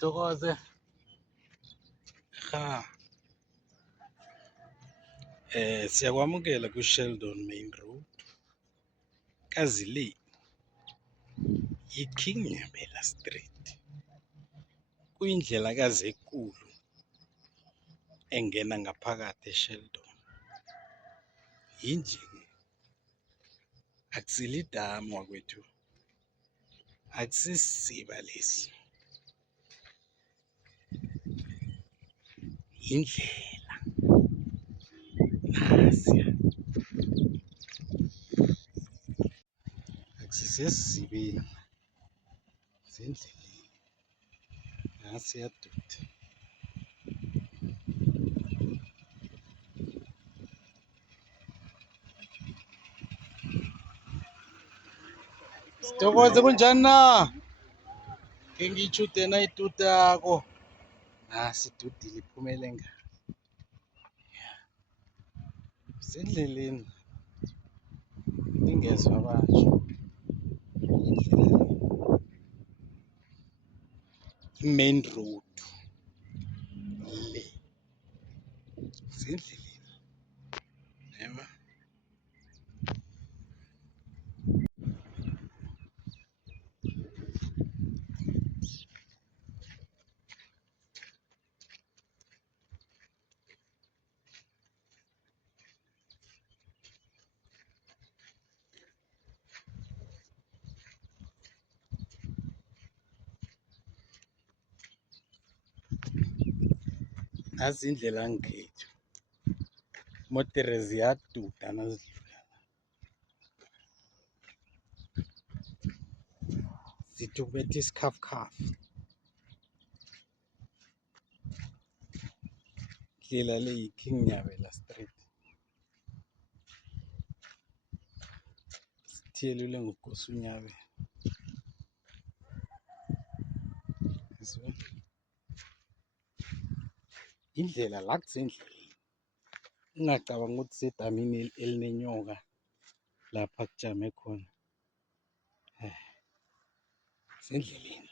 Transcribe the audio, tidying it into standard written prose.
Sithokoze ha siyakwamukela ku-Sheldon Main Road. Kazi le yi-King Nyabela Street. Kuyindlela kazi enkulu engena ngaphakathi eSheldon. Yinje akusilidamu wakwethu, akusisiba lesi, yindlela nasiya, akusisesizibeni, sendleleni nasiya dude. Sithokoze kunjani na? Ke ngitsho tena ituta yakho. Nasi idude liphumele nga. Sendleleni. Ningezwe abasho. Main road. Le. Sendleleni. Yebo. Nasi indlela ngekhethu. Motere ziyaduda nazidlula. Zithi ukubetha isikhafukhafu. Indlela le yi-King Nyabela Street. Sithiyelelwe nguNkosi uNyabela. Indlela la kusendleleni. Ungacabanga ukuthi sedamini elinenyoka lapha kujame khona. Sendleleni.